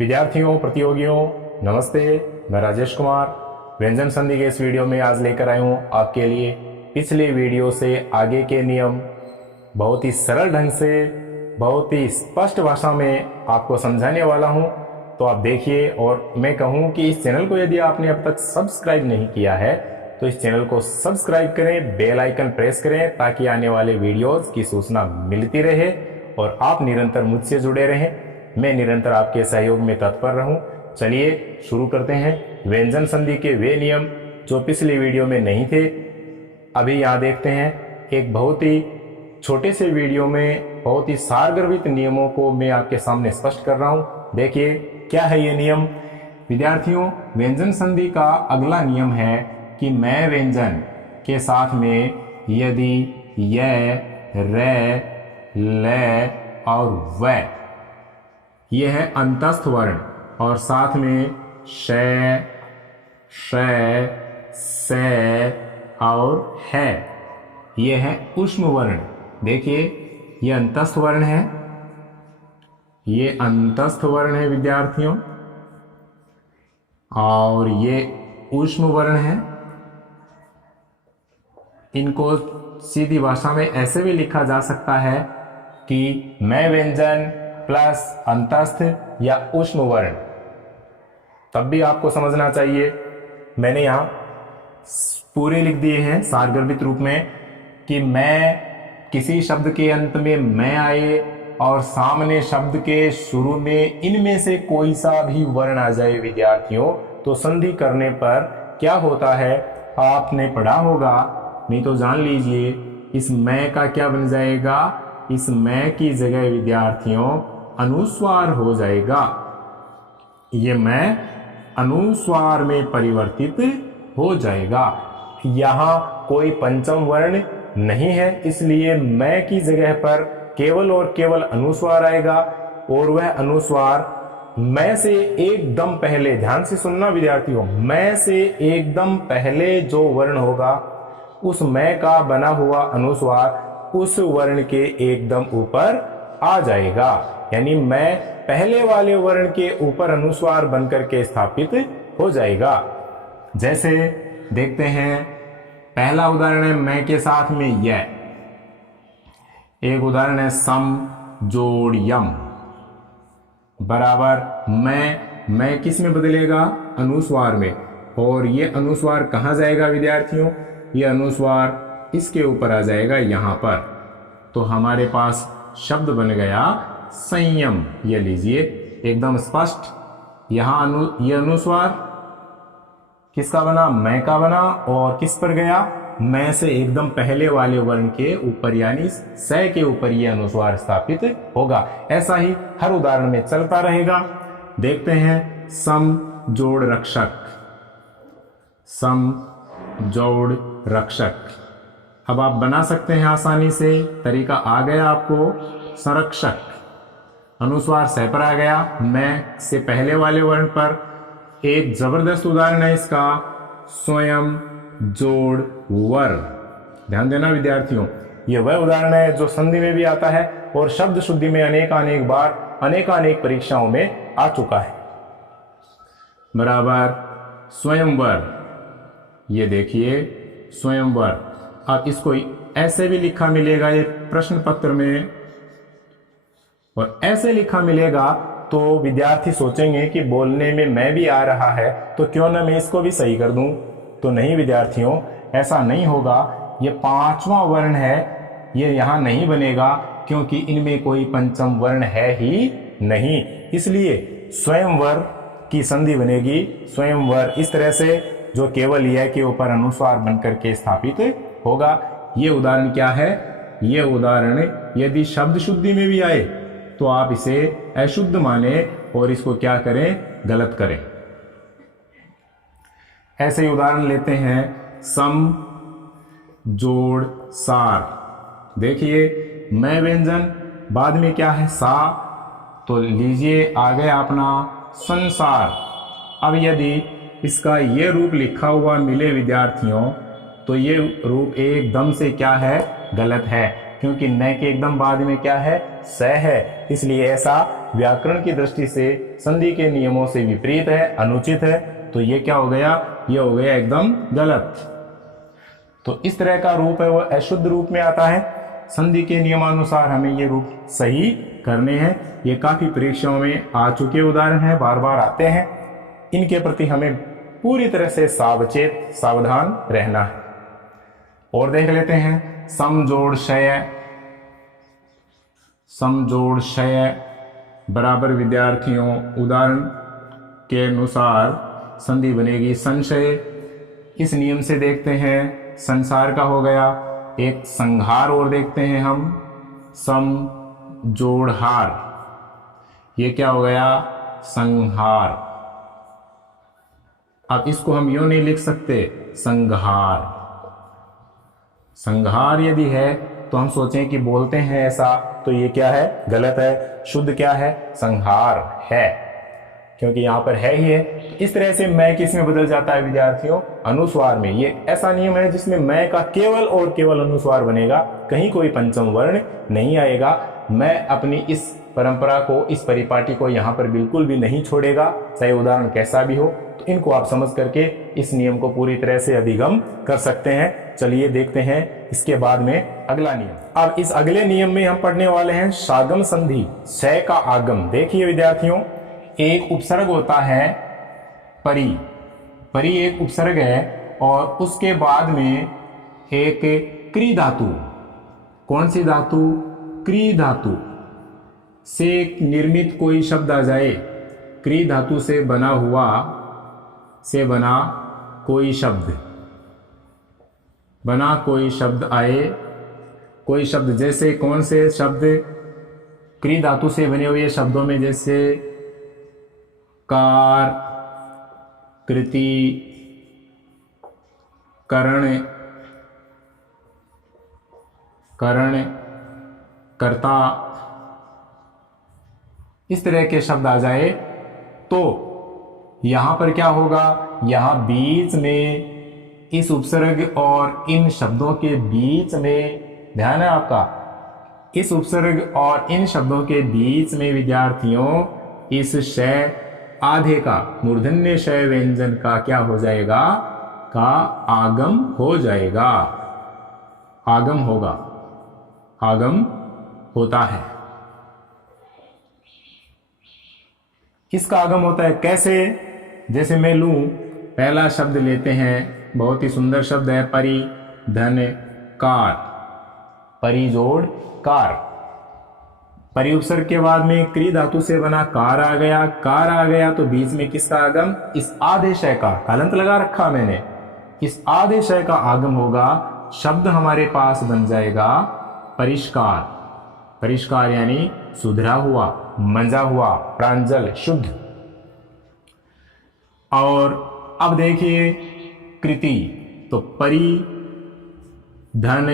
विद्यार्थियों, प्रतियोगियों, नमस्ते। मैं राजेश कुमार व्यंजन संधि के इस वीडियो में आज लेकर आया हूँ आपके लिए पिछले वीडियो से आगे के नियम बहुत ही सरल ढंग से, बहुत ही स्पष्ट भाषा में आपको समझाने वाला हूँ। तो आप देखिए, और मैं कहूँ कि इस चैनल को यदि आपने अब तक सब्सक्राइब नहीं किया है तो इस चैनल को सब्सक्राइब करें, बेल आइकन प्रेस करें ताकि आने वाले वीडियोस की सूचना मिलती रहे और आप निरंतर मुझसे जुड़े रहें। मैं निरंतर आपके सहयोग में तत्पर रहूं। चलिए शुरू करते हैं। व्यंजन संधि के वे नियम जो पिछले वीडियो में नहीं थे, अभी यहाँ देखते हैं। एक बहुत ही छोटे से वीडियो में बहुत ही सारगर्भित नियमों को मैं आपके सामने स्पष्ट कर रहा हूँ। देखिए क्या है ये नियम। विद्यार्थियों, व्यंजन संधि का अगला नियम है कि मैं व्यंजन के साथ में यदि य, रे, ले और व ये है अंतस्थ वर्ण और साथ में श, से और है, ये है ऊष्म वर्ण। देखिए ये अंतस्थ वर्ण है, ये अंतस्थ वर्ण है विद्यार्थियों, और ये ऊष्म वर्ण है। इनको सीधी भाषा में ऐसे भी लिखा जा सकता है कि मैं व्यंजन प्लस अंतस्थ या ऊष्म वर्ण, तब भी आपको समझना चाहिए। मैंने यहाँ पूरे लिख दिए हैं सारगर्भित रूप में कि मैं किसी शब्द के अंत में मैं आए और सामने शब्द के शुरू में इनमें से कोई सा भी वर्ण आ जाए विद्यार्थियों, तो संधि करने पर क्या होता है आपने पढ़ा होगा, नहीं तो जान लीजिए। इस मैं का क्या बन जाएगा, इस मैं की जगह विद्यार्थियों अनुस्वार हो जाएगा। ये मैं अनुस्वार में परिवर्तित हो जाएगा। यहाँ कोई पंचम वर्ण नहीं है, इसलिए मैं की जगह पर केवल और केवल अनुस्वार आएगा। और वह अनुस्वार मैं से एकदम पहले, ध्यान से सुनना विद्यार्थियों, मैं से एकदम पहले जो वर्ण होगा उस मैं का बना हुआ अनुस्वार उस वर्ण के एकदम ऊपर आ जाएगा। यानी मैं पहले वाले वर्ण के ऊपर अनुस्वार बनकर के स्थापित हो जाएगा। जैसे देखते हैं, पहला उदाहरण है मैं के साथ में य। एक उदाहरण है सम जोड़ यम बराबर मैं किस में बदलेगा, अनुस्वार में। और ये अनुस्वार कहाँ जाएगा विद्यार्थियों, ये अनुस्वार इसके ऊपर आ जाएगा यहाँ पर। तो हमारे पास शब्द बन गया संयम। ये लीजिए एकदम स्पष्ट। यहाँ ये अनुस्वार किसका बना, मैं का बना, और किस पर गया, मैं से एकदम पहले वाले वर्ण के ऊपर यानी स के ऊपर ये अनुस्वार स्थापित होगा। ऐसा ही हर उदाहरण में चलता रहेगा। देखते हैं सम जोड़ रक्षक, सम जोड़ रक्षक। अब आप बना सकते हैं आसानी से, तरीका आ गया आपको। संरक्षक, अनुस्वार सह पर आ गया, मैं से पहले वाले वर्ण पर। एक जबरदस्त उदाहरण है इसका, स्वयं जोड़ वर। ध्यान देना विद्यार्थियों, ये वह उदाहरण है जो संधि में भी आता है और शब्द शुद्धि में अनेकानेक बार अनेकानेक परीक्षाओं में आ चुका है। बराबर स्वयंवर, ये देखिए स्वयंवर। अब इसको ऐसे भी लिखा मिलेगा ये प्रश्न पत्र में, और ऐसे लिखा मिलेगा तो विद्यार्थी सोचेंगे कि बोलने में मैं भी आ रहा है तो क्यों ना मैं इसको भी सही कर दूं। तो नहीं विद्यार्थियों, ऐसा नहीं होगा। ये पांचवा वर्ण है, ये यहां नहीं बनेगा क्योंकि इनमें कोई पंचम वर्ण है ही नहीं। इसलिए स्वयंवर की संधि बनेगी स्वयंवर इस तरह से, जो केवल यह के ऊपर अनुस्वार बनकर के स्थापित होगा। ये उदाहरण क्या है, ये उदाहरण यदि शब्द शुद्धि में भी आए तो आप इसे अशुद्ध माने और इसको क्या करें, गलत करें। ऐसे ही उदाहरण लेते हैं सम जोड़ सार। देखिए मैं व्यंजन, बाद में क्या है सा, तो लीजिए आ गया अपना संसार। अब यदि इसका ये रूप लिखा हुआ मिले विद्यार्थियों तो ये रूप एकदम से क्या है, गलत है, क्योंकि न के एकदम बाद में क्या है, स है, इसलिए ऐसा व्याकरण की दृष्टि से संधि के नियमों से विपरीत है, अनुचित है, तो ये क्या हो गया, ये हो गया एकदम गलत। तो इस तरह का रूप है वो अशुद्ध रूप में आता है। संधि के नियमानुसार हमें ये रूप सही करने हैं। ये काफी परीक्षाओं में आ चुके उदाहरण हैं, बार बार आते हैं। इनके प्रति हमें पूरी तरह से सावचेत, सावधान रहना है। और देख लेते हैं समजोड़ क्षय। समजोड़ क्षय बराबर विद्यार्थियों उदाहरण के अनुसार संधि बनेगी संशय। इस नियम से देखते हैं संसार का हो गया। एक संहार और देखते हैं हम समजोड़हार। ये क्या हो गया, संहार। अब इसको हम यूं नहीं लिख सकते संघार। संघार यदि है तो हम सोचें कि बोलते हैं ऐसा, तो ये क्या है, गलत है। शुद्ध क्या है, संहार है, क्योंकि यहां पर है ही है। इस तरह से मैं किस में बदल जाता है विद्यार्थियों, अनुस्वार में। ये ऐसा नियम है जिसमें मैं का केवल और केवल अनुस्वार बनेगा, कहीं कोई पंचम वर्ण नहीं आएगा। मैं अपनी इस परंपरा को, इस परिपाटी को यहां पर बिल्कुल भी नहीं छोड़ेगा, चाहे उदाहरण कैसा भी हो। तो इनको आप समझ करके इस नियम को पूरी तरह से अधिगम कर सकते हैं। चलिए देखते हैं इसके बाद में अगला नियम। अब इस अगले नियम में हम पढ़ने वाले हैं सागम संधि, स का आगम। देखिए विद्यार्थियों, एक उपसर्ग होता है परी। परी एक उपसर्ग है और उसके बाद में एक क्री धातु। कौन सी धातु, क्री धातु से निर्मित कोई शब्द आ जाए। क्री धातु से बना हुआ, से बना कोई शब्द, बना कोई शब्द आए। कोई शब्द जैसे कौन से शब्द, क्री धातु से बने हुए शब्दों में जैसे कार, कृति, करण, करण, कर्ता, इस तरह के शब्द आ जाए तो यहां पर क्या होगा, यहां बीच में इस उपसर्ग और इन शब्दों के बीच में, ध्यान है आपका, इस उपसर्ग और इन शब्दों के बीच में विद्यार्थियों इस शय आधे का, मूर्धन्य शय व्यंजन का क्या हो जाएगा, का आगम हो जाएगा। आगम होगा, आगम होता है। किसका आगम होता है, कैसे, जैसे मैं लूं, पहला शब्द लेते हैं, बहुत ही सुंदर शब्द है परि धन कार। परि जोड़ कार। परि उपसर्ग के बाद में क्री धातु से बना कार आ गया। कार आ गया तो बीच में किसका आगम, इस आधे शय का, हलंत लगा रखा मैंने, इस आधे शय का आगम होगा। शब्द हमारे पास बन जाएगा परिष्कार। परिष्कार यानी सुधरा हुआ, मंजा हुआ, प्रांजल, शुद्ध। और अब देखिए कृति, तो परि धन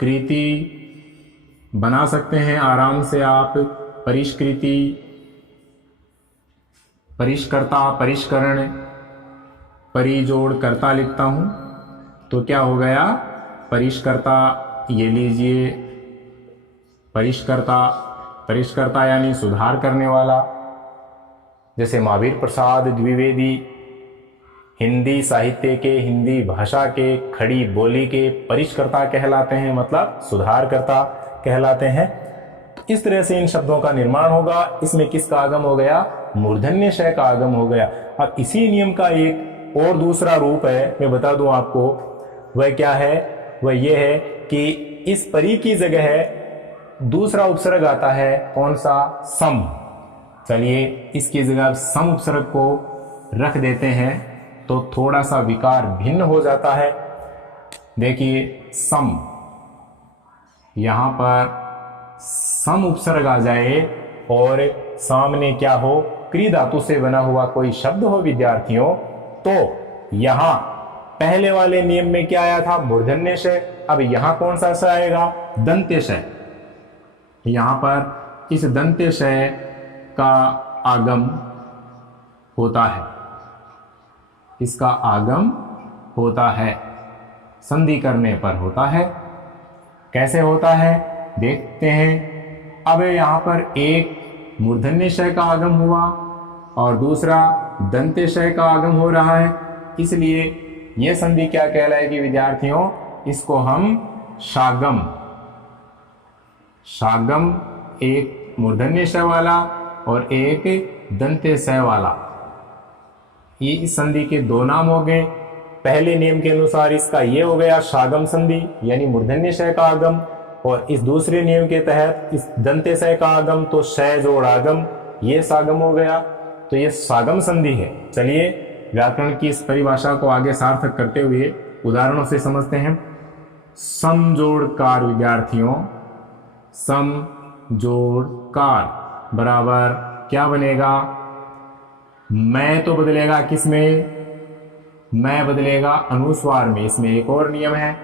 कृति बना सकते हैं आराम से आप। परिष्कृति, परिष्कर्ता, परिष्करण, परिजोड़ कर्ता लिखता हूं तो क्या हो गया, परिष्कर्ता। ये लीजिए परिष्कर्ता। परिष्कर्ता यानी सुधार करने वाला। जैसे महावीर प्रसाद द्विवेदी हिंदी साहित्य के, हिंदी भाषा के, खड़ी बोली के परिष्कर्ता कहलाते हैं, मतलब सुधारकर्ता कहलाते हैं। तो इस तरह से इन शब्दों का निर्माण होगा। इसमें किसका आगम हो गया, मूर्धन्य शय का आगम हो गया। अब इसी नियम का एक और दूसरा रूप है, मैं बता दूं आपको, वह क्या है, वह यह है कि इस परी की जगह है दूसरा उपसर्ग आता है, कौन सा, सम। चलिए इसकी जगह सम उपसर्ग को रख देते हैं तो थोड़ा सा विकार भिन्न हो जाता है। देखिए सम, यहां पर सम उपसर्ग आ जाए और सामने क्या हो, क्री धातु से बना हुआ कोई शब्द हो विद्यार्थियों, तो यहां पहले वाले नियम में क्या आया था, मूर्धन्य शय। अब यहां कौन सा शय आएगा, दंत्य शय। यहां पर इस दंत्य शय का आगम होता है, इसका आगम होता है, संधि करने पर होता है। कैसे होता है देखते हैं। अब यहां पर एक मूर्धन्य श का आगम हुआ और दूसरा दंत्य श का आगम हो रहा है, इसलिए यह संधि क्या कहलाएगी विद्यार्थियों? इसको हम शागम, शागम एक मूर्धन्य श वाला और एक दंत्य स वाला, ये इस संधि के दो नाम हो गए। पहले नियम के अनुसार इसका ये हो गया शागम संधि यानी मूर्धन्य श का आगम, और इस दूसरे नियम के तहत इस दंत्य स का आगम तो श जोड़ आगम, ये सागम हो गया, तो ये सागम संधि है। चलिए व्याकरण की इस परिभाषा को आगे सार्थक करते हुए उदाहरणों से समझते हैं। सम जोड़ कार विद्यार्थियों, सम जोड़ कार बराबर क्या बनेगा? मैं तो बदलेगा किसमें? मैं बदलेगा अनुस्वार में। इसमें एक और नियम है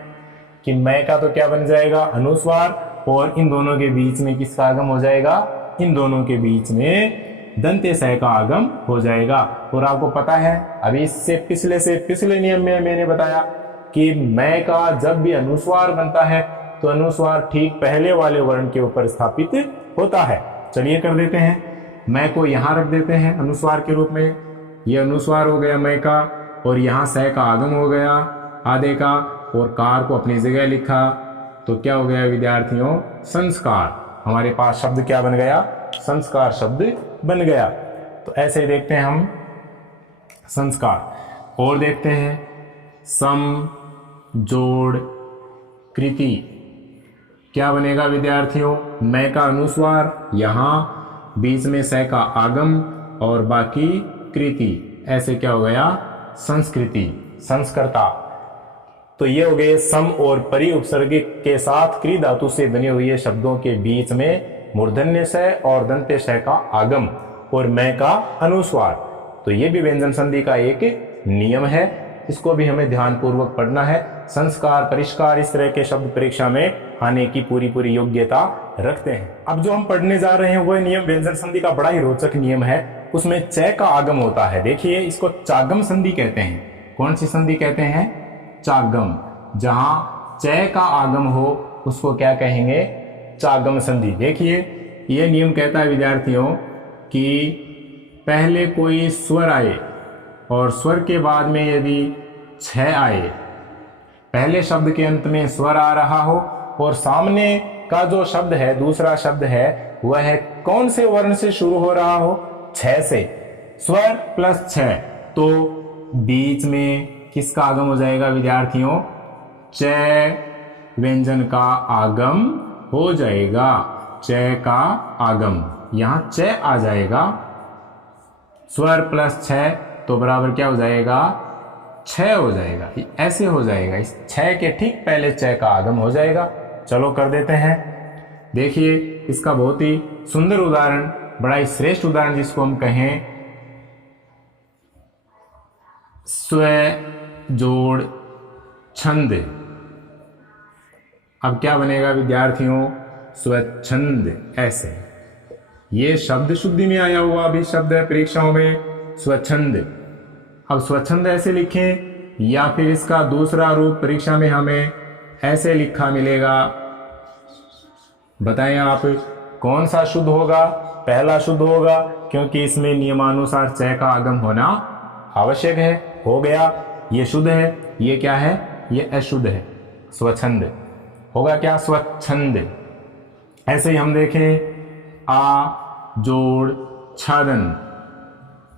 कि मैं का तो क्या बन जाएगा? अनुस्वार, और इन दोनों के बीच में किसका आगम हो जाएगा? इन दोनों के बीच में दंत्य स का आगम हो जाएगा। और आपको पता है अभी इससे पिछले नियम में मैंने बताया कि मैं का जब भी अनुस्वार बनता है तो अनुस्वार ठीक पहले वाले वर्ण के ऊपर स्थापित होता है। चलिए कर देते हैं, मैं को यहां रख देते हैं अनुस्वार के रूप में, ये अनुस्वार हो गया मैं का, और यहाँ स का आगम हो गया आधे का, और कार को अपनी जगह लिखा, तो क्या हो गया विद्यार्थियों? संस्कार। हमारे पास शब्द क्या बन गया? संस्कार शब्द बन गया। तो ऐसे ही देखते हैं हम संस्कार, और देखते हैं सम जोड़ कृति, क्या बनेगा विद्यार्थियों? मैं का अनुस्वार, यहाँ बीच में स का आगम और बाकी कृति, ऐसे क्या हो गया? संस्कृति, संस्कृता। तो ये हो गए सम और परि उपसर्ग के साथ क्री धातु से बने हुए शब्दों के बीच में मूर्धन्य स और दंत्य श का आगम और मैं का अनुस्वार। तो ये भी व्यंजन संधि का एक नियम है, इसको भी हमें ध्यानपूर्वक पढ़ना है। संस्कार, परिष्कार, इस तरह के शब्द परीक्षा में आने की पूरी योग्यता रखते हैं। अब जो हम पढ़ने जा रहे हैं वह नियम व्यंजन संधि का बड़ा ही रोचक नियम है, उसमें च का आगम होता है। देखिए इसको चागम संधि कहते हैं। कौन सी संधि कहते हैं? चागम। जहां च का आगम हो उसको क्या कहेंगे? चागम संधि। देखिए यह नियम कहता है विद्यार्थियों कि पहले कोई स्वर आए और स्वर के बाद में यदि छ आए, पहले शब्द के अंत में स्वर आ रहा हो और सामने का जो शब्द है, दूसरा शब्द है, वह है कौन से वर्ण से शुरू हो रहा हो? छ से। स्वर प्लस छ, तो बीच में किसका आगम हो जाएगा विद्यार्थियों? च व्यंजन का आगम हो जाएगा। च का आगम, यहां च आ जाएगा। स्वर प्लस छ तो बराबर क्या हो जाएगा? छ हो जाएगा। ऐसे हो जाएगा, इस छ के ठीक पहले च का आगम हो जाएगा। चलो कर देते हैं। देखिए इसका बहुत ही सुंदर उदाहरण, बड़ा ही श्रेष्ठ उदाहरण जिसको हम कहें स्व जोड़ छंद। अब क्या बनेगा विद्यार्थियों? स्वच्छंद। ऐसे ये शब्द शुद्धि में आया हुआ भी शब्द है परीक्षाओं में, स्वच्छंद। अब स्वच्छंद ऐसे लिखें या फिर इसका दूसरा रूप परीक्षा में हमें ऐसे लिखा मिलेगा। बताएं आप कौन सा शुद्ध होगा? पहला शुद्ध होगा, क्योंकि इसमें नियमानुसार च का आगम होना आवश्यक है। हो गया, ये शुद्ध है। ये क्या है? ये अशुद्ध है। स्वच्छंद होगा क्या? स्वच्छंद। ऐसे ही हम देखें आ जोड़ छादन।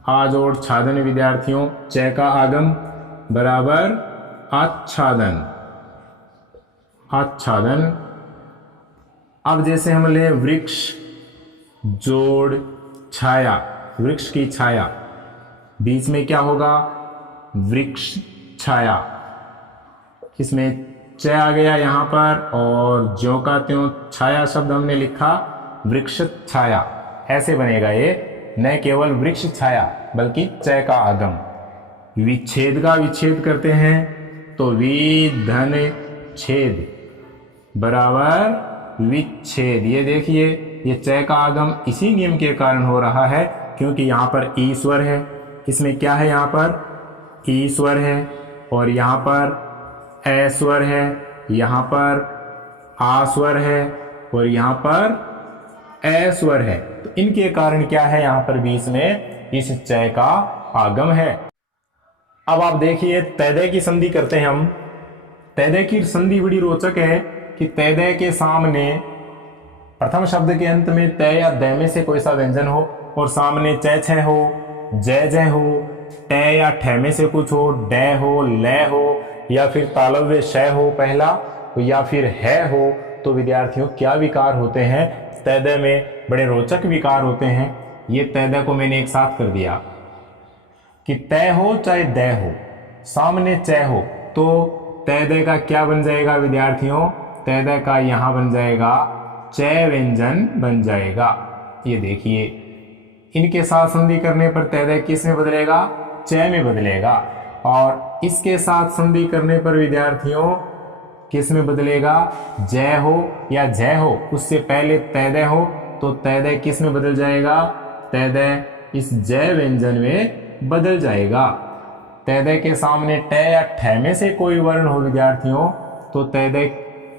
आ जोड़ छादन विद्यार्थियों, च का आगम बराबर आच्छादन। आच्छादन। अब जैसे हम ले वृक्ष जोड़ छाया, वृक्ष की छाया, बीच में क्या होगा? वृक्ष छाया। इसमें च आ गया यहां पर, और ज्यों का त्यों छाया शब्द हमने लिखा वृक्ष छाया। ऐसे बनेगा ये, न केवल वृक्ष छाया बल्कि च का आगम। विच्छेद का विच्छेद करते हैं तो वि धन छेद बराबर विच्छेद। ये देखिए ये च का आगम इसी नियम के कारण हो रहा है, क्योंकि यहाँ पर ई स्वर है। इसमें क्या है? यहाँ पर ई स्वर है, और यहाँ पर ए स्वर है, यहाँ पर आ स्वर है, और यहाँ पर ए स्वर है, तो इनके कारण क्या है, यहां पर बीच में इस चय का आगम है। अब आप देखिए तैदय की संधि करते हैं हम। तैदय की संधि बड़ी रोचक है कि तैदय के सामने प्रथम शब्द के अंत में तय या दै में से कोई सा व्यंजन हो और सामने चय छय हो, जय जय हो, ट या ठ में से कुछ हो, डै हो, लय हो, या फिर तालव्य शय हो पहला, या फिर है हो, तो विद्यार्थियों क्या विकार होते हैं तैदय में, बड़े रोचक विकार होते हैं। ये तैदय को मैंने एक साथ कर दिया कि तय हो चाहे दय हो, सामने चय हो, तो तैदय का क्या बन जाएगा विद्यार्थियों, तैदय का यहां बन जाएगा चय व्यंजन बन जाएगा। ये देखिए इनके साथ संधि करने पर तैदय किस में बदलेगा, चय में बदलेगा, और इसके साथ संधि करने पर विद्यार्थियों किस में बदलेगा, जय हो या जय हो, उससे पहले तैदय हो तो तैदय किस में बदल जाएगा, तैदय इस जय व्यंजन में बदल जाएगा। तैदय के सामने ट या ठ में से कोई वर्ण हो विद्यार्थियों, तो तैदय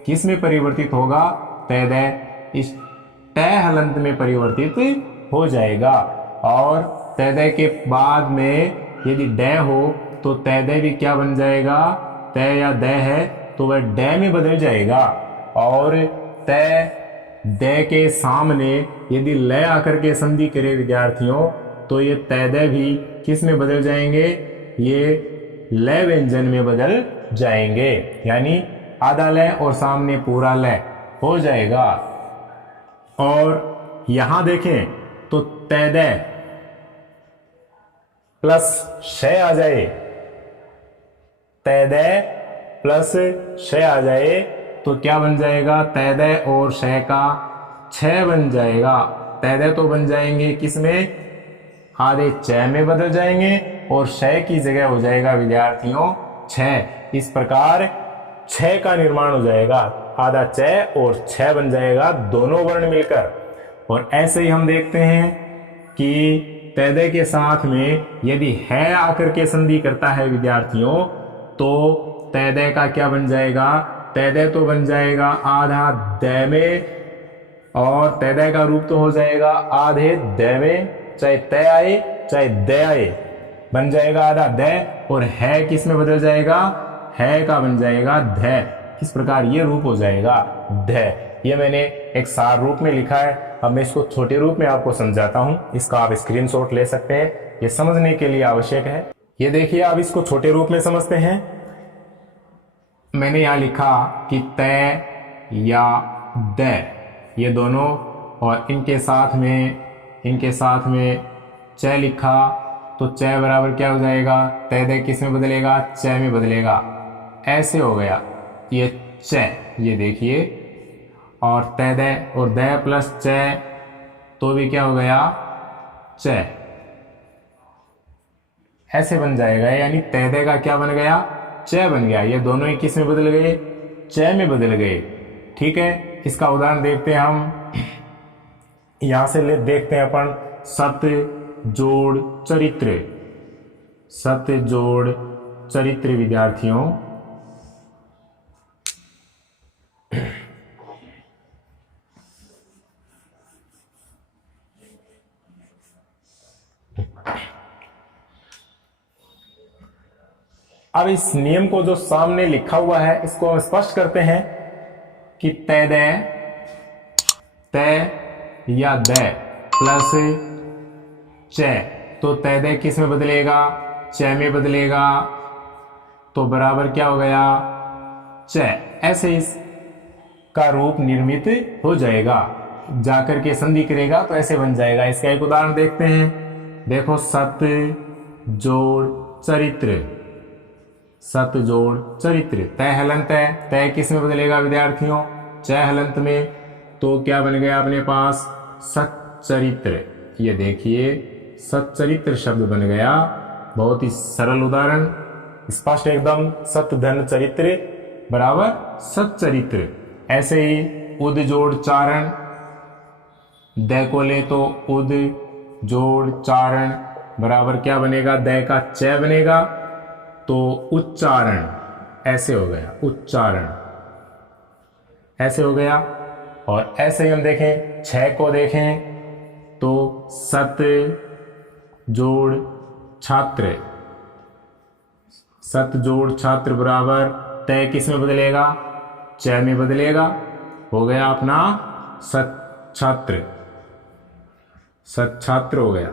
किस में परिवर्तित होगा, तैदय इस ट हलंत में परिवर्तित हो जाएगा। और तैदय के बाद में यदि ड हो तो तैदय भी क्या बन जाएगा, तय या द है तो वह ड में बदल जाएगा। और तय द के सामने यदि लय आकर के संधि करे विद्यार्थियों, तो ये तैदय भी किस में बदल जाएंगे, ये लय व्यंजन में बदल जाएंगे, यानी आधा लय और सामने पूरा लय हो जाएगा। और यहां देखें तो तैदय प्लस शय आ जाए, तैदय प्लस शय आ जाए तो क्या बन जाएगा, तैदय और शय का छय बन जाएगा। तैदय तो बन जाएंगे किसमें, आधे चय में बदल जाएंगे और शय की जगह हो जाएगा विद्यार्थियों छय। इस प्रकार छय का निर्माण हो जाएगा, आधा चय और छय बन जाएगा दोनों वर्ण मिलकर। और ऐसे ही हम देखते हैं कि तैदय के साथ में यदि है आकर के संधि करता है विद्यार्थियों, तो तैदय का क्या बन जाएगा, तैदय तो बन जाएगा आधा दै में, और तैदय का रूप तो हो जाएगा आधे दै में, चाहे तय आए चाहे द आए, बन जाएगा आधा दै, और है किस में बदल जाएगा, है का बन जाएगा ध। इस प्रकार ये रूप हो जाएगा ध। ये मैंने एक सार रूप में लिखा है। अब मैं इसको छोटे रूप में आपको समझाता हूं, इसका आप स्क्रीनशॉट ले सकते हैं, ये समझने के लिए आवश्यक है। ये देखिए आप इसको छोटे रूप में समझते हैं। मैंने यहां लिखा कि तय या द, ये दोनों, और इनके साथ में चय लिखा, तो चय बराबर क्या हो जाएगा, तैदय किस में बदलेगा, चय में बदलेगा, ऐसे हो गया ये चय, ये देखिए, और तैदय और द प्लस चय तो भी क्या हो गया, चय, ऐसे बन जाएगा, यानी तैदय का क्या बन गया, चय बन गया। ये दोनों ही किस में बदल गए, चय में बदल गए। ठीक है, इसका उदाहरण देखते हैं हम। यहां से देखते हैं अपन सत्य जोड़ चरित्र, सत्य जोड़ चरित्र विद्यार्थियों। अब इस नियम को जो सामने लिखा हुआ है इसको हम स्पष्ट करते हैं कि तैदय, तय या द प्लस चय, तो तैदय किस में बदलेगा, चय में बदलेगा, तो बराबर क्या हो गया, चय। ऐसे इसका रूप निर्मित हो जाएगा, जाकर के संधि करेगा तो ऐसे बन जाएगा। इसका एक उदाहरण देखते हैं। देखो सत्य जोड़ चरित्र, सत्य जोड़ चरित्र, तय हलंत है, तय किस में बदलेगा विद्यार्थियों, चय हलंत में, तो क्या बन गया अपने पास, सच्चरित्र। ये देखिए सच्चरित्र शब्द बन गया। बहुत ही सरल उदाहरण, स्पष्ट एकदम, सत्य धन चरित्र बराबर सच्चरित्र। ऐसे ही उद जोड़ चारण, द को ले तो उद जोड़ चारण बराबर क्या बनेगा, द का चय बनेगा, तो उच्चारण, ऐसे हो गया उच्चारण, ऐसे हो गया। और ऐसे ही हम देखें 6 को देखें तो सत जोड़ छात्र, सत जोड़ छात्र बराबर तय किस में बदलेगा, च में बदलेगा, हो गया अपना सत छात्र, सत छात्र हो गया,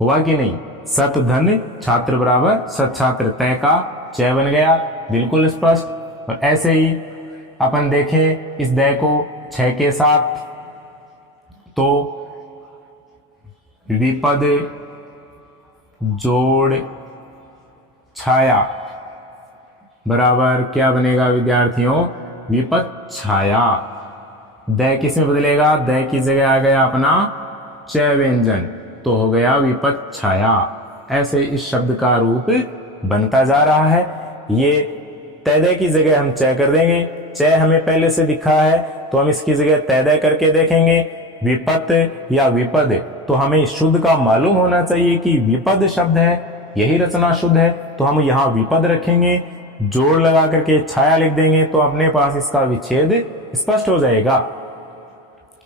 हुआ कि नहीं। सत धन छात्र बराबर सत छात्र, तय का च बन गया, बिल्कुल स्पष्ट। और ऐसे ही अपन देखें इस दय को 6 के साथ तो विपद जोड़ छाया बराबर क्या बनेगा विद्यार्थियों, विपद छाया। दय किस में बदलेगा, दय की जगह आ गया अपना च व्यंजन, तो हो गया विपद छाया। ऐसे इस शब्द का रूप बनता जा रहा है। ये तैदय की जगह हम च कर देंगे, च हमें पहले से दिखा है तो हम इसकी जगह तैदय करके देखेंगे। विपत या विपद, तो हमें शुद्ध का मालूम होना चाहिए कि विपद शब्द है, यही रचना शुद्ध है, तो हम यहाँ विपद रखेंगे, जोड़ लगा करके छाया लिख देंगे तो अपने पास इसका विच्छेद स्पष्ट हो जाएगा।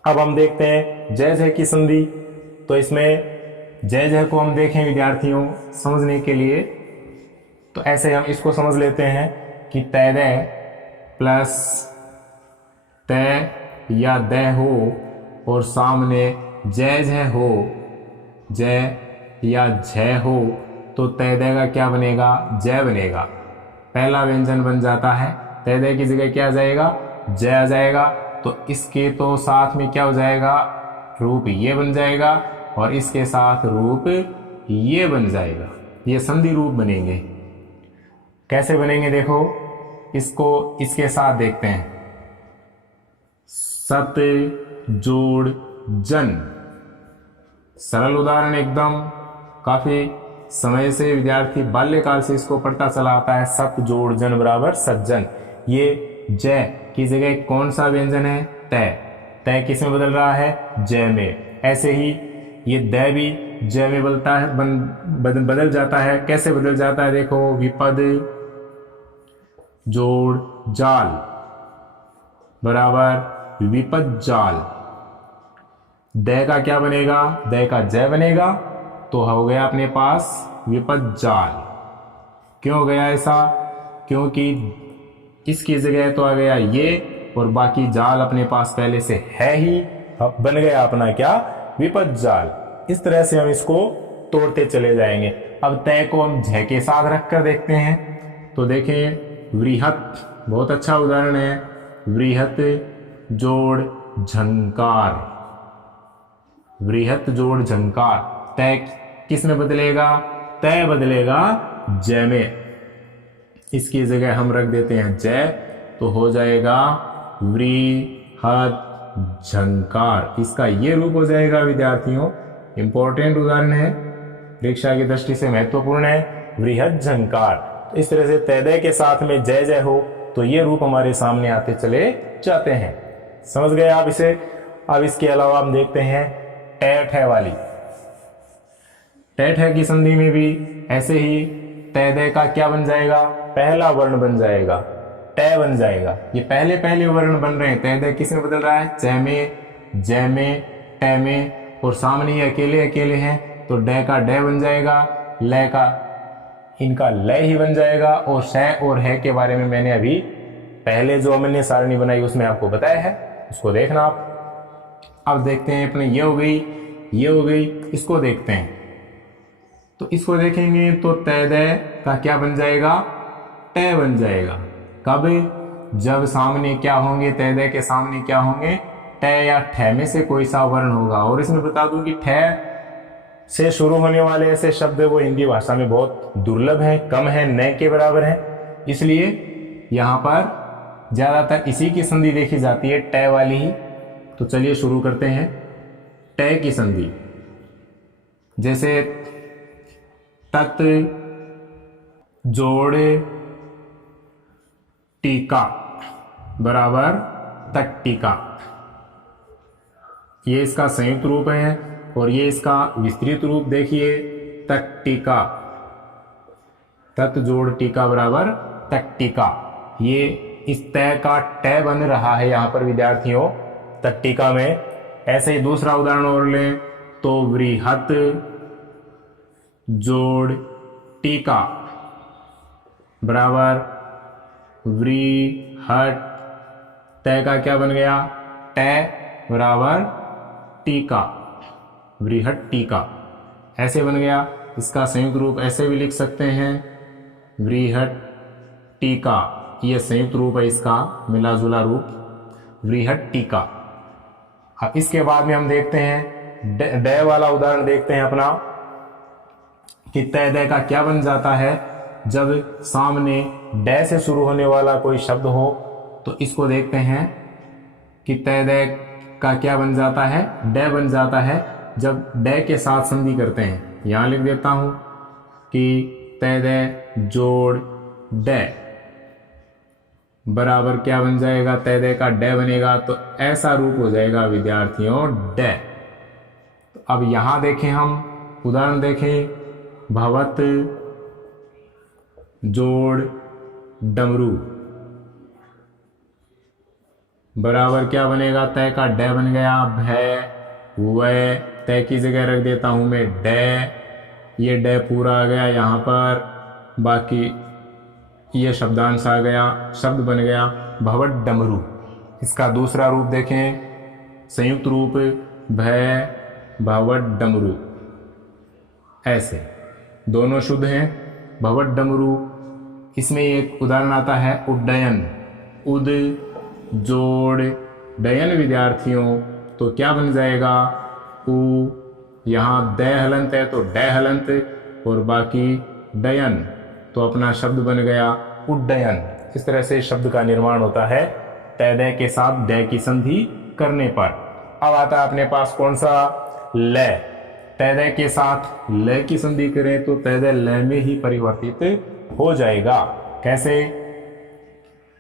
अब हम देखते हैं जय जय की संधि। तो इसमें जय जय को हम देखें विद्यार्थियों समझने के लिए, तो ऐसे हम इसको समझ लेते हैं कि तैदय प्लस तय या दय हो और सामने जय जय हो, जय या झय हो, तो तैदय का क्या बनेगा, जय बनेगा। पहला व्यंजन बन जाता है, तैदय की जगह क्या आ जाएगा, जय आ जाएगा। तो इसके तो साथ में क्या हो जाएगा, रूप ये बन जाएगा और इसके साथ रूप ये बन जाएगा। ये संधि रूप बनेंगे। कैसे बनेंगे देखो, इसको इसके साथ देखते हैं। सत जोड़ जन, सरल उदाहरण एकदम, काफी समय से विद्यार्थी बाल्यकाल से इसको पढ़ता चला आता है। सत जोड़ जन बराबर सज्जन। ये जय की जगह कौन सा व्यंजन है, तय, तय किस में बदल रहा है, जय में। ऐसे ही ये दय भी जय में बदलता है, बदल जाता है। कैसे बदल जाता है देखो, विपद जोड़ जाल बराबर विपद जाल। दय का क्या बनेगा, दय का जय बनेगा, तो हो गया अपने पास विपद जाल। क्यों हो गया ऐसा, क्योंकि इसकी जगह तो आ गया ये और बाकी जाल अपने पास पहले से है ही, बन गया अपना क्या, विपद जाल। इस तरह से हम इसको तोड़ते चले जाएंगे। अब तय को हम झ के साथ रखकर देखते हैं। तो देखें वृहत, बहुत अच्छा उदाहरण है, वृहत जोड़ झंकार, वृहत जोड़ झंकार। तय किस में बदलेगा, तय बदलेगा जय में। इसकी जगह हम रख देते हैं जय, तो हो जाएगा वृहत झंकार। इसका ये रूप हो जाएगा विद्यार्थियों, इंपॉर्टेंट उदाहरण है, परीक्षा की दृष्टि से महत्वपूर्ण है, वृहत झंकार। इस तरह से तैदय के साथ में जय जय हो तो ये रूप हमारे सामने आते चले जाते हैं। समझ गए आप इसे। अब इसके अलावा हम देखते हैं टैठ है वाली। टैठ है की संधि में भी ऐसे ही तैदय का क्या बन जाएगा, पहला वर्ण बन जाएगा, टय बन जाएगा। ये पहले पहले वर्ण बन रहे हैं। तैदय किस में बदल रहा है, च में, जय में, टय में, और सामने ये अकेले अकेले हैं तो डय का डय बन जाएगा, लय का इनका लय ही बन जाएगा। और श और है के बारे में मैंने अभी पहले जो हमने सारणी बनाई उसमें आपको बताया है, उसको देखना आप। अब देखते हैं अपने ये हो गई, ये हो गई, इसको देखते हैं। तो इसको देखेंगे तो तैदय का क्या बन जाएगा, टय बन जाएगा। कब, जब सामने क्या होंगे, तैदय के सामने क्या होंगे, टय या ठय में से कोई सा वर्ण होगा। और इसमें बता दूं कि ठय से शुरू होने वाले ऐसे शब्द वो हिंदी भाषा में बहुत दुर्लभ हैं, कम है, न के बराबर है। इसलिए यहाँ पर ज्यादातर इसी की संधि देखी जाती है, टय वाली ही। तो चलिए शुरू करते हैं टय की संधि। जैसे तत् जोड़ टीका बराबर तट्टिका, ये इसका संयुक्त रूप है और ये इसका विस्तृत रूप देखिए तट्टिका। तत् जोड़ टीका बराबर तट्टिका। ये इस तय का ट बन रहा है यहाँ पर विद्यार्थियों तट्टिका में। ऐसे ही दूसरा उदाहरण और लें तो वृहत जोड़ टीका बराबर वृहत तय का क्या बन गया, ट बराबर टीका, वृहत टीका ऐसे बन गया। इसका संयुक्त रूप ऐसे भी लिख सकते हैं वृहत टीका, ये संयुक्त रूप है इसका, मिला जुला रूप वृहत टीका। अब इसके बाद में हम देखते हैं ड वाला उदाहरण देखते हैं अपना कि तय दय का क्या बन जाता है जब सामने ड से शुरू होने वाला कोई शब्द हो। तो इसको देखते हैं कि तय दय का क्या बन जाता है, ड बन जाता है जब ड के साथ संधि करते हैं। यहां लिख देता हूं कि तय दय जोड़ ड बराबर क्या बन जाएगा, तय दय का ड बनेगा तो ऐसा रूप हो जाएगा विद्यार्थियों ड। तो अब यहां देखें, हम उदाहरण देखें, भवत जोड़ डमरू बराबर क्या बनेगा, तय का ड बन गया, भय वह तय की जगह रख देता हूं मैं ड, ये ड पूरा आ गया यहाँ पर, बाकी ये शब्दांश आ गया, शब्द बन गया भवत डमरू। इसका दूसरा रूप देखें, संयुक्त रूप भय भवत डमरू, ऐसे दोनों शुद्ध हैं भवत डमरू। इसमें एक उदाहरण आता है उड्डयन, उद जोड़ डयन विद्यार्थियों, तो क्या बन जाएगा, उ यहाँ द हलंत है तो ड हलंत, और बाकी डयन तो अपना शब्द बन गया उड्डयन। इस तरह से शब्द का निर्माण होता है तय दय के साथ ड की संधि करने पर। अब आता है अपने पास कौन सा, ल। तय दय के साथ ल की संधि करें तो तय दय ल में ही परिवर्तित हो जाएगा। कैसे,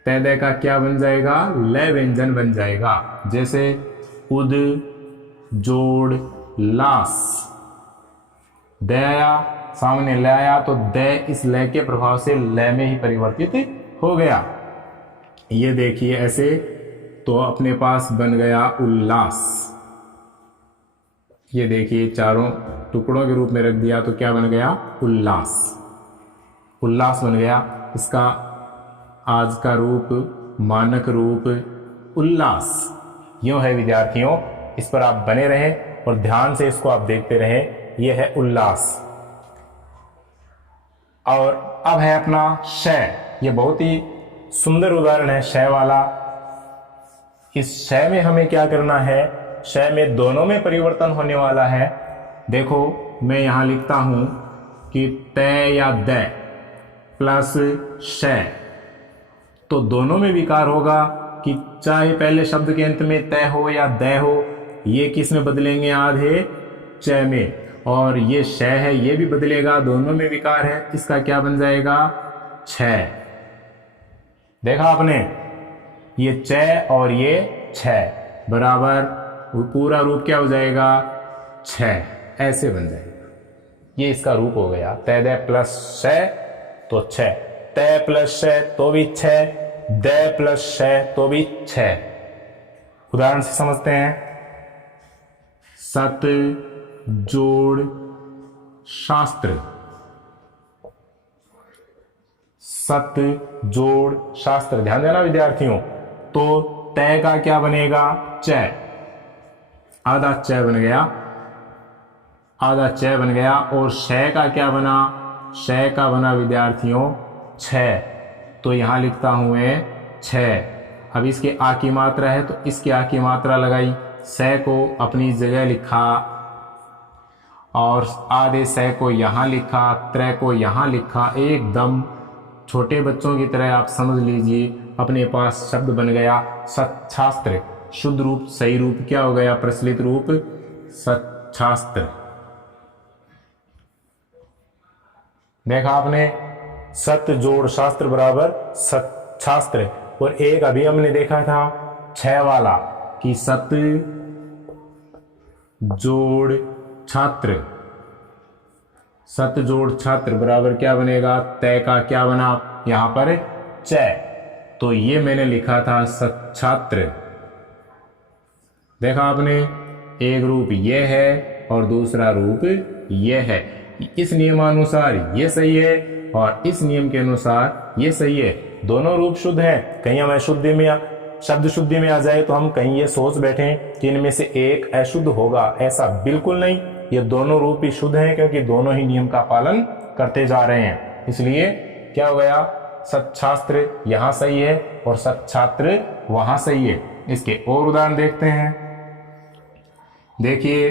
तय दय का क्या बन जाएगा, ल व्यंजन बन जाएगा। जैसे उद जोड़ लास, द आया सामने ल आया तो द इस ल के प्रभाव से ल में ही परिवर्तित हो गया। ये देखिए ऐसे, तो अपने पास बन गया उल्लास। ये देखिए चारों टुकड़ों के रूप में रख दिया तो क्या बन गया, उल्लास, उल्लास बन गया। इसका आज का रूप, मानक रूप उल्लास यूं है विद्यार्थियों। इस पर आप बने रहें और ध्यान से इसको आप देखते रहें। यह है उल्लास। और अब है अपना शय। यह बहुत ही सुंदर उदाहरण है शय वाला। इस शय में हमें क्या करना है, शय में दोनों में परिवर्तन होने वाला है। देखो मैं यहां लिखता हूं कि तय या द प्लस शय, तो दोनों में विकार होगा कि चाहे पहले शब्द के अंत में तय हो या द हो, ये किस में बदलेंगे, आधे च में, और ये शय है ये भी बदलेगा, दोनों में विकार है। इसका क्या बन जाएगा, छ। देखा आपने, ये च और ये छ बराबर पूरा रूप क्या हो जाएगा, छ, ऐसे बन जाएगा। ये इसका रूप हो गया, तय द प्लस श तो छ, तय प्लस श तो भी छ, द प्लस श तो भी छ। उदाहरण से समझते हैं। सत जोड़ शास्त्र, सत जोड़ शास्त्र, ध्यान देना विद्यार्थियों। तो तय का क्या बनेगा, च, आधा च बन गया, आधा च बन गया। और शय का क्या बना, शय का बना विद्यार्थियों छ, तो यहां लिखता हूं मैं छ। अब इसके आ की मात्रा है तो इसके आ की मात्रा लगाई, स को अपनी जगह लिखा और आधे स को यहां लिखा, त्र को यहां लिखा। एकदम छोटे बच्चों की तरह आप समझ लीजिए, अपने पास शब्द बन गया सच्छास्त्र। शुद्ध रूप, सही रूप क्या हो गया, प्रचलित रूप सच्छास्त्र। देखा आपने, सत्य जोड़ शास्त्र बराबर सच्छास्त्र। और एक अभी हमने देखा था छ वाला कि सत्य जोड़ छात्र, सत्य जोड़ छात्र बराबर क्या बनेगा, तय का क्या बना यहां पर च, तो ये मैंने लिखा था सच्छात्र। देखा आपने, एक रूप ये है और दूसरा रूप ये है। इस नियमानुसार ये सही है और इस नियम के अनुसार ये सही है। दोनों रूप शुद्ध है। कहीं हमें शुद्धि में, शब्द शुद्धि में आ जाए तो हम कहीं ये सोच बैठे कि इनमें से एक अशुद्ध होगा, ऐसा बिल्कुल नहीं। ये दोनों रूप ही शुद्ध हैं क्योंकि दोनों ही नियम का पालन करते जा रहे हैं। इसलिए क्या हो गया, सच्छास्त्र यहां सही है और सच्छात्र वहां सही है। इसके और उदाहरण देखते हैं। देखिए,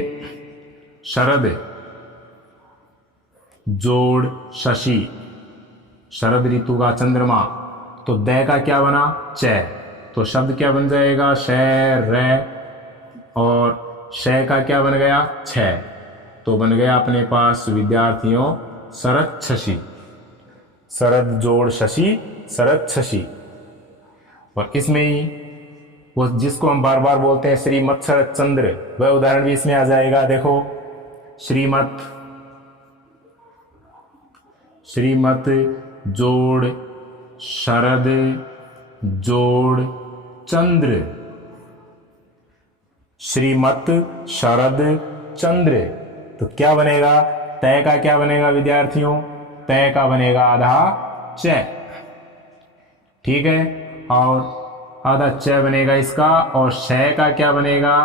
शरद जोड़ शशि, शरद ऋतु का चंद्रमा, तो द का क्या बना, च, तो शब्द क्या बन जाएगा, श र, और श का क्या बन गया, छ, तो बन गया अपने पास विद्यार्थियों शरद शशि। शरद जोड़ शशि, शरद शशि। और इसमें ही वो जिसको हम बार बार बोलते हैं श्रीमत शरद चंद्र, वह उदाहरण भी इसमें आ जाएगा। देखो, श्रीमत, श्रीमत जोड़ शरद जोड़ चंद्र, श्रीमत शरद चंद्र। तो क्या बनेगा, तय का क्या बनेगा विद्यार्थियों, तय का बनेगा आधा च, ठीक है, और आधा च बनेगा इसका, और श का क्या बनेगा,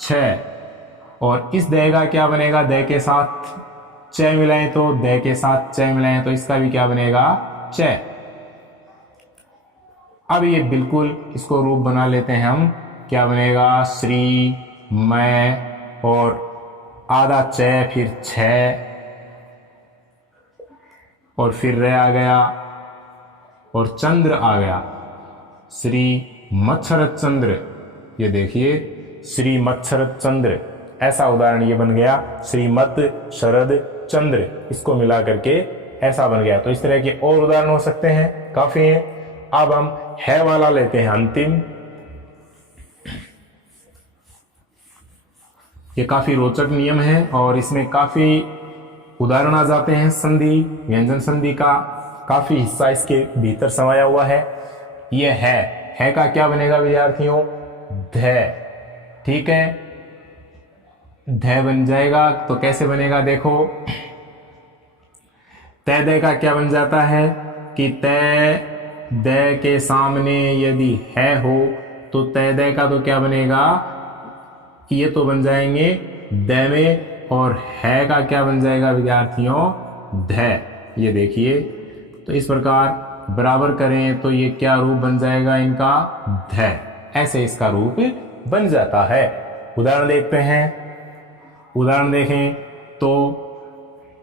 छ, और इस द का क्या बनेगा, द के साथ च मिलाएं तो, द के साथ च मिलाएं तो इसका भी क्या बनेगा, च। अब ये बिल्कुल इसको रूप बना लेते हैं हम, क्या बनेगा, श्री, मैं, और आधा च, फिर छ, और फिर र आ गया, और चंद्र आ गया, श्री मच्छरद चंद्र। ये देखिए, श्री मच्छरद चंद्र, ऐसा उदाहरण ये बन गया, श्रीमत शरद चंद्र, इसको मिला करके ऐसा बन गया। तो इस तरह के और उदाहरण हो सकते हैं, काफी हैं। अब हम है वाला लेते हैं अंतिम। ये काफी रोचक नियम है और इसमें काफी उदाहरण आ जाते हैं। संधि, व्यंजन संधि का काफी हिस्सा इसके भीतर समाया हुआ है। ये है का क्या बनेगा विद्यार्थियों, ध, ठीक है, ध बन जाएगा। तो कैसे बनेगा, देखो, तय द का क्या बन जाता है कि तय द के सामने यदि है हो तो तय द का तो क्या बनेगा, ये तो बन जाएंगे द में, और है का क्या बन जाएगा विद्यार्थियों, ध। ये देखिए, तो इस प्रकार बराबर करें तो ये क्या रूप बन जाएगा इनका, ध, ऐसे इसका रूप बन जाता है। उदाहरण देखते हैं। उदाहरण देखें तो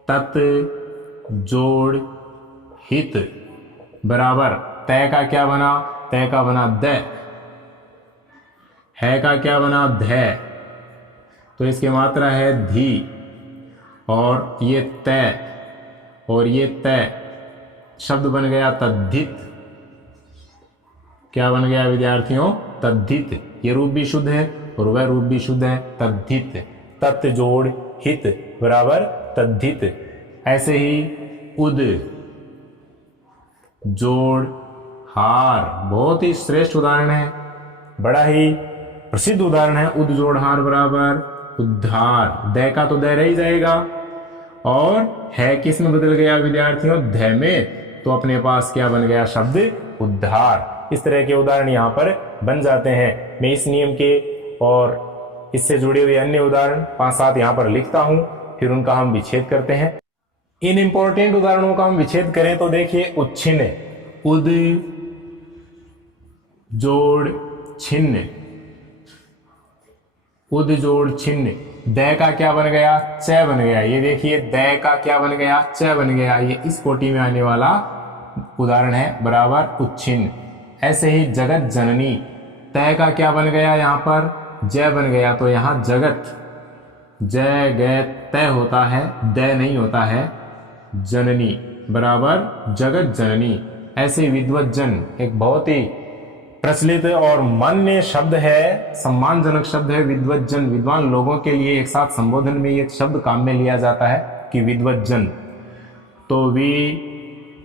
तत् जोड़ हित बराबर तय का क्या बना, तय का बना द, है का क्या बना, ध, तो इसकी मात्रा है धी, और ये तय और ये तय, शब्द बन गया तद्धित। क्या बन गया विद्यार्थियों, तद्धित। ये रूप भी शुद्ध है और वह रूप भी शुद्ध है, तद्धित। तत् जोड़ हित बराबर तद्धित। ऐसे ही उद जोड़ हार, बहुत ही श्रेष्ठ उदाहरण है, बड़ा ही प्रसिद्ध उदाहरण है। उद जोड़ हार बराबर उद्धार। द का तो द रह ही जाएगा, और है किस में बदल गया विद्यार्थियों, ध में, तो अपने पास क्या बन गया शब्द, उद्धार। इस तरह के उदाहरण यहाँ पर बन जाते हैं। मैं इस नियम के और इससे जुड़े हुए अन्य उदाहरण 5-7 यहाँ पर लिखता हूं, फिर उनका हम विच्छेद करते हैं। इन इंपॉर्टेंट उदाहरणों का हम विच्छेद करें तो देखिए, उच्छिन्न, उद जोड़ छिन्न, उद जोड़ छिन्न, द का क्या बन गया, च बन गया। ये देखिए, द का क्या बन गया, च बन गया। ये इस कोटि में आने वाला उदाहरण है, बराबर उच्छिन्न। ऐसे ही जगत जननी, तय का क्या बन गया, यहाँ पर ज बन गया, तो यहाँ जगत, ज ग तय होता है, द नहीं होता है, जननी बराबर जगत जननी। ऐसे विद्वज्जन एक बहुत ही प्रचलित और मान्य शब्द है, सम्मानजनक शब्द है विद्वज्जन। विद्वान लोगों के लिए एक साथ संबोधन में ये शब्द काम में लिया जाता है कि विद्वज्जन। तो वी,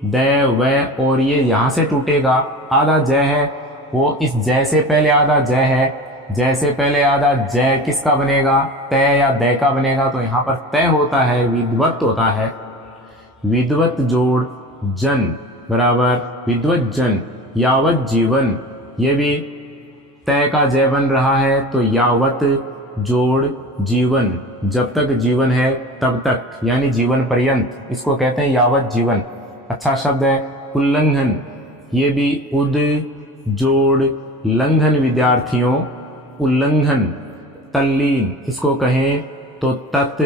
द, व, और ये यहां से टूटेगा आधा ज है वो इस ज से पहले आधा ज है, ज से पहले आधा ज किसका बनेगा, तय या दय का बनेगा। तो यहाँ पर तय होता है, विद्वत होता है, विद्वत जोड़ जन बराबर विद्वत जन यावत जीवन, ये भी तय का जय बन रहा है। तो यावत जोड़ जीवन, जब तक जीवन है तब तक, यानी जीवन पर्यंत, इसको कहते हैं यावत जीवन। अच्छा शब्द है उल्लंघन, ये भी उद जोड़ लंघन विद्यार्थियों, उल्लंघन। तल्लीन, इसको कहें तो तत्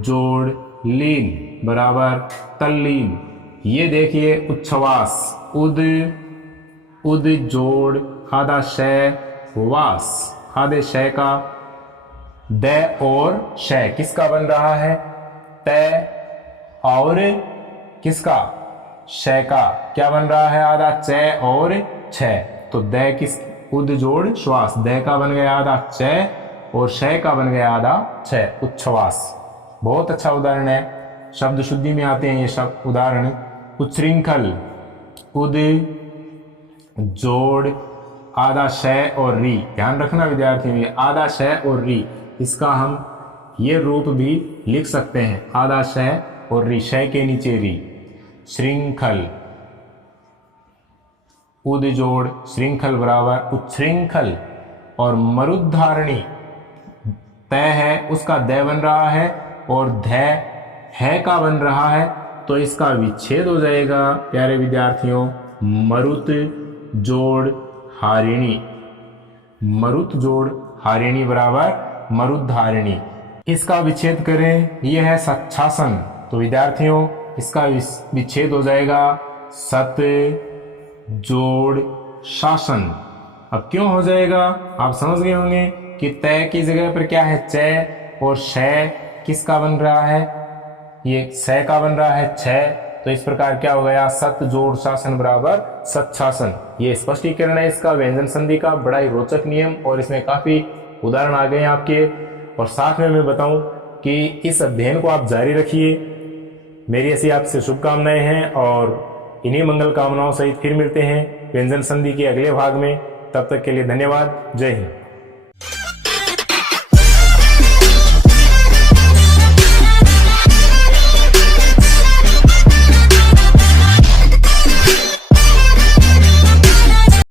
जोड़ लीन बराबर तल्लीन। ये देखिए उच्छ्वास, उद जोड़ आधा शय वास, आधे शय का द और शय किसका बन रहा है, तय और किसका, शय का क्या बन रहा है, आधा च और छ। तो द किस, उद जोड़ श्वास, द का बन गया आधा च और शय का बन गया आधा छ, उच्छ्वास। बहुत अच्छा उदाहरण है, शब्द शुद्धि में आते हैं ये शब्द उदाहरण। उच्छृंखल, उद जोड़ आधा शय और री, ध्यान रखना विद्यार्थियों, ये आधा शय और री, इसका हम ये रूप भी लिख सकते हैं, आधा शय और री, शय के नीचे री। श्रृंखल, उद जोड़ श्रृंखल बराबर उच्छृंखल। और मरुद्धारणी, तय है उसका द बन रहा है और ध है का बन रहा है, तो इसका विच्छेद हो जाएगा प्यारे विद्यार्थियों, मरुत जोड़ हारिणी, मरुत जोड़ हारिणी बराबर मरुद्धारिणी। इसका विच्छेद करें, यह है सच्छासन, तो विद्यार्थियों इसका विच्छेद हो जाएगा सत जोड़ शासन। अब क्यों हो जाएगा, आप समझ गए होंगे कि तय की जगह पर क्या है च, और शय किसका बन रहा है, ये स का बन रहा है छ। तो इस प्रकार क्या हो गया, सत जोड़ शासन बराबर सच्छासन। ये स्पष्टीकरण है इसका व्यंजन संधि का, बड़ा ही रोचक नियम, और इसमें काफी उदाहरण आ गए हैं आपके। और साथ में मैं बताऊं कि इस अध्ययन को आप जारी रखिए, मेरी ऐसी आपसे शुभकामनाएं हैं, और इन्हीं मंगल कामनाओं सहित फिर मिलते हैं व्यंजन संधि के अगले भाग में। तब तक के लिए धन्यवाद, जय हिंद।